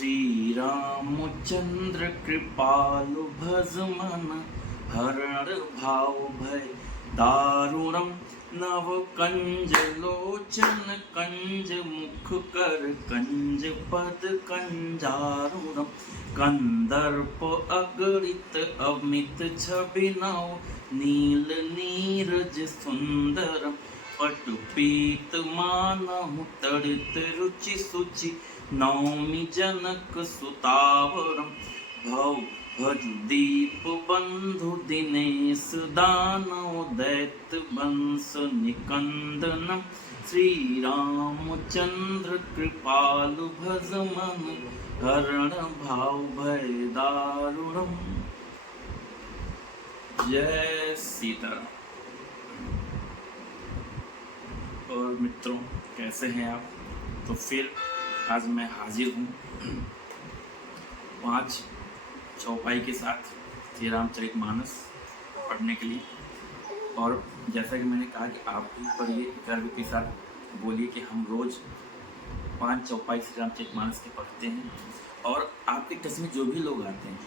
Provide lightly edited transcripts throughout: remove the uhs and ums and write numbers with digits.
श्री रामचंद्र कृपालु भज मन हरण भाव भय दारुणम नव कंज लोचन कंज मुख कर कंज पद कंजारुणम कंदर्प अगणित अमित छवि नव नील नीरज सुंदरम पटु पीत मानहु तड़ित रुचि सुचि नौमि जनक सुतावरम भव भजु दीप बंधु दिनेश दानव दैत्य वंश निकंदनम श्री रामचंद्र कृपालु भज मन हरण भाव भय दारुणम। जय सीताराम। और मित्रों, कैसे हैं आप? तो फिर आज मैं हाजिर हूँ 5 चौपाई के साथ श्री रामचरितमानस पढ़ने के लिए। और जैसा कि मैंने कहा कि आप भी पढ़िए, गर्व के साथ बोलिए कि हम रोज़ 5 चौपाई श्री रामचरितमानस के पढ़ते हैं। और आपके टच में जो भी लोग आते हैं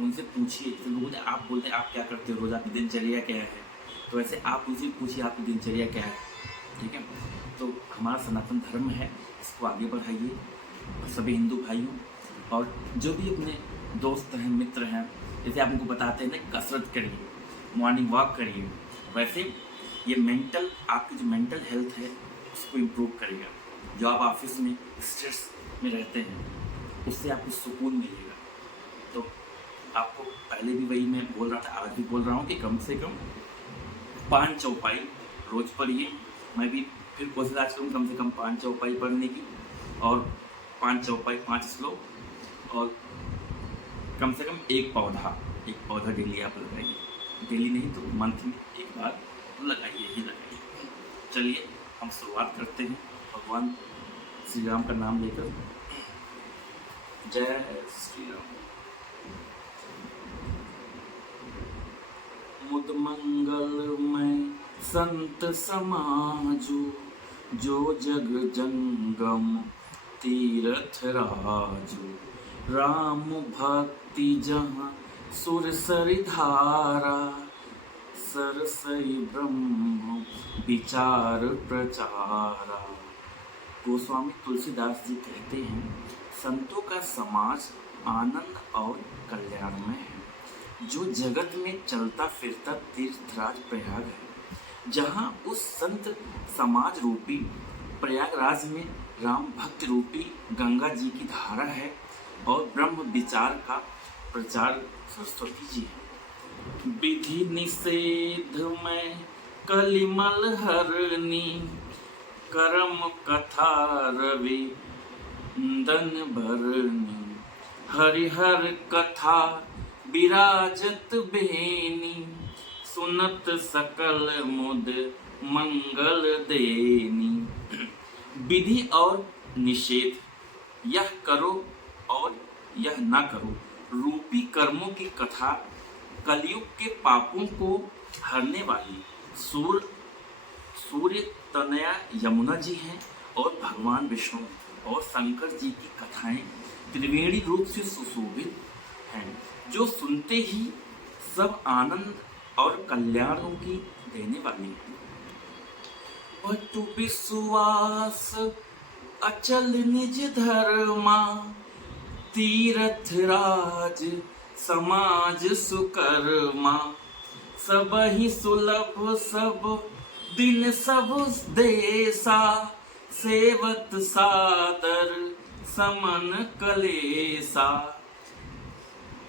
उनसे पूछिए। जैसे लोगों ने आप बोलते हैं आप क्या करते हो रोज़, आपकी दिनचर्या क्या है, तो ऐसे आप उनसे पूछिए आपकी दिनचर्या क्या है। ठीक है, तो हमारा सनातन धर्म है, इसको आगे बढ़ाइए सभी हिंदू भाइयों। और जो भी अपने दोस्त हैं, मित्र हैं, जैसे आप उनको बताते हैं ना कसरत करिए, मॉर्निंग वॉक करिए, वैसे ये मेंटल, आपकी जो मेंटल हेल्थ है उसको इम्प्रूव करेगा। जो आप ऑफिस में स्ट्रेस में रहते हैं उससे आपको सुकून मिलेगा। तो आपको पहले भी वही मैं बोल रहा था, आज भी बोल रहा हूँ कि कम से कम 5 चौपाई रोज़ पढ़िए। मैं भी फिर कोशिश आज करूँ कम से कम 5 चौपाई पढ़ने की, और 5 चौपाई 5 श्लोक, और कम से कम एक पौधा डेली आप लगाइए। डेली नहीं तो मंथ में एक बार लगाइए ही लगाइए। चलिए हम शुरुआत करते हैं भगवान श्री राम का नाम लेकर। जय श्री राम। मुद मंगलमय संत समाजु जो जग जंगम तीरथ राजु राम भक्ति जहाँ सुर सरि धारा सरसई ब्रह्म विचार प्रचारा। गोस्वामी तुलसीदास जी कहते हैं, संतों का समाज आनंद और कल्याण में है। जो जगत में चलता फिरता तीर्थराज प्रयाग है, जहाँ उस संत समाज रूपी प्रयागराज में राम भक्त रूपी गंगा जी की धारा है, और ब्रह्म विचार का प्रचार सरस्वती जी है। विधि निषेध में कलिमल हरनी करम कथा रवि दन भरनी हरिहर कथा विराजत बेनी सुनत सकल मुद मंगल देनी। विधि और निषेध, यह करो और यह न करो रूपी कर्मों की कथा कलयुग के पापों को हरने वाली सूर्य तनया यमुना जी हैं, और भगवान विष्णु और शंकर जी की कथाएं त्रिवेणी रूप से सुशोभित हैं, जो सुनते ही सब आनंद और कल्याणों की देने वाली है। पटु विश्वास अचल निज धर्मा तीरथ राज समाज सुकर्मा सब ही सुलभ सब दिन सब देसा सेवत सादर समन कलेसा।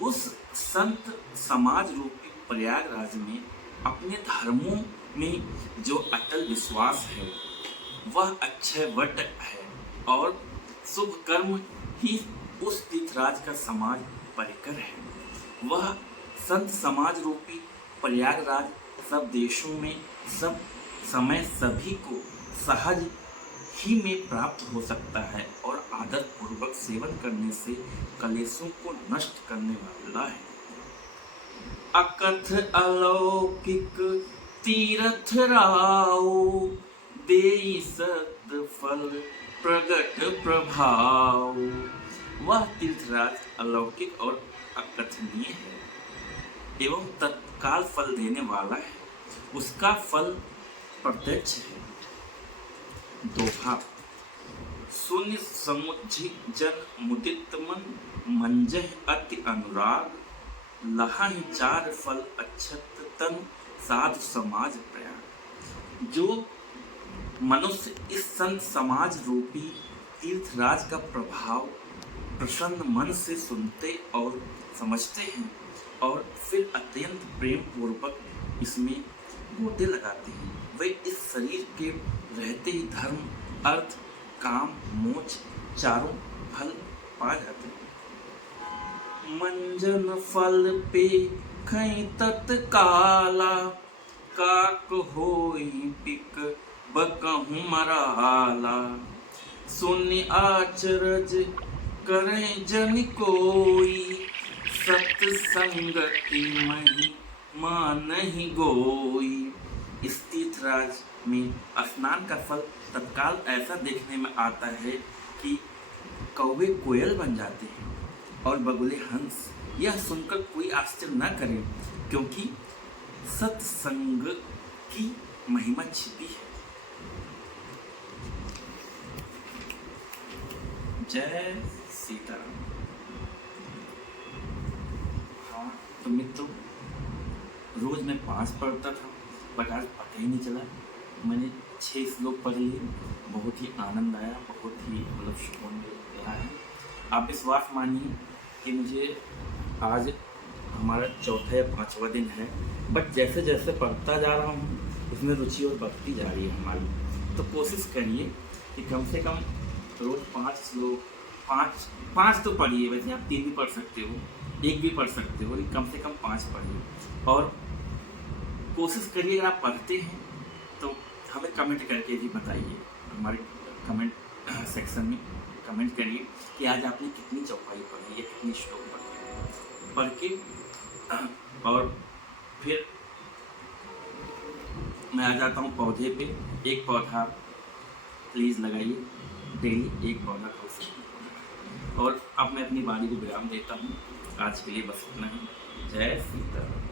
उस संत समाज रूपी प्रयागराज में अपने धर्मों में जो अटल विश्वास है वह अक्षय वट है, और शुभ कर्म ही उस तीर्थराज का समाज परिकर है। वह संत समाज रूपी प्रयागराज सब देशों में सब समय सभी को सहज ही में प्राप्त हो सकता है, और आदर पूर्वक सेवन करने से कलेशों को नष्ट करने वाला है। अकथ अलौकिक तीरथ राव देई सद फल प्रगट प्रभाव वह तीर्थराज अलौकिक और अकथनीय है एवं तत्काल फल देने वाला है। उसका फल प्रत्यक्ष है। दोहा। शून्य समुज्झि जन मुदित मन, मंजह अति अनुराग, लहन चार फल अच्छत तन, साधु समाज प्रयाग। जो मनुष्य इस संत समाज रूपी तीर्थराज का प्रभाव प्रसन्न मन से सुनते और समझते हैं और फिर अत्यंत प्रेम पूर्वक इसमें गोते लगाते हैं, वे इस शरीर के रहते ही धर्म, अर्थ, काम, मोक्ष चारों फल पा जाते हैं। मंजन फल पे खई तत्काला, काक होई पिक बकहु मराला, सुनि आचरज करें जन कोई, सत्संगति मही मान नहीं गोई। इस तीर्थराज में स्नान का फल तत्काल ऐसा देखने में आता है कि कौवे कोयल बन जाते हैं और बगुले हंस। यह सुनकर कोई आश्चर्य न करे, क्योंकि सत्संग की महिमा छिपी है। जय सीताराम। हाँ तो मित्रों, रोज मैं 5 पढ़ता था, बट आज पता ही नहीं चला। मैंने 6 श्लोक पढ़ लिए। बहुत ही आनंद आया, बहुत ही मतलब सुकून मिला है। आप विश्वास मानिए कि मुझे आज हमारा 4था या 5वां दिन है, बट जैसे जैसे पढ़ता जा रहा हूँ उसमें रुचि और बढ़ती जा रही है हमारी। तो कोशिश करिए कि कम से कम रोज 5 श्लोक, 5 तो पढ़िए। वैसे आप 3 भी पढ़ सकते हो, 1 भी पढ़ सकते हो, कम से कम 5 पढ़िए। और कोशिश करिए, अगर आप पढ़ते हैं तो हमें कमेंट करके भी बताइए। हमारे कमेंट सेक्शन में कमेंट करिए कि आज आपने कितनी चौपाई पढ़ी या कितनी श्लोक पढ़ के। और फिर मैं आ जाता हूँ पौधे पे। एक पौधा प्लीज़ लगाइए, डेली 1 पौधा हो सकता। और अब मैं अपनी वाणी को विराम देता हूँ। आज के लिए बस इतना ही। जय सीताराम।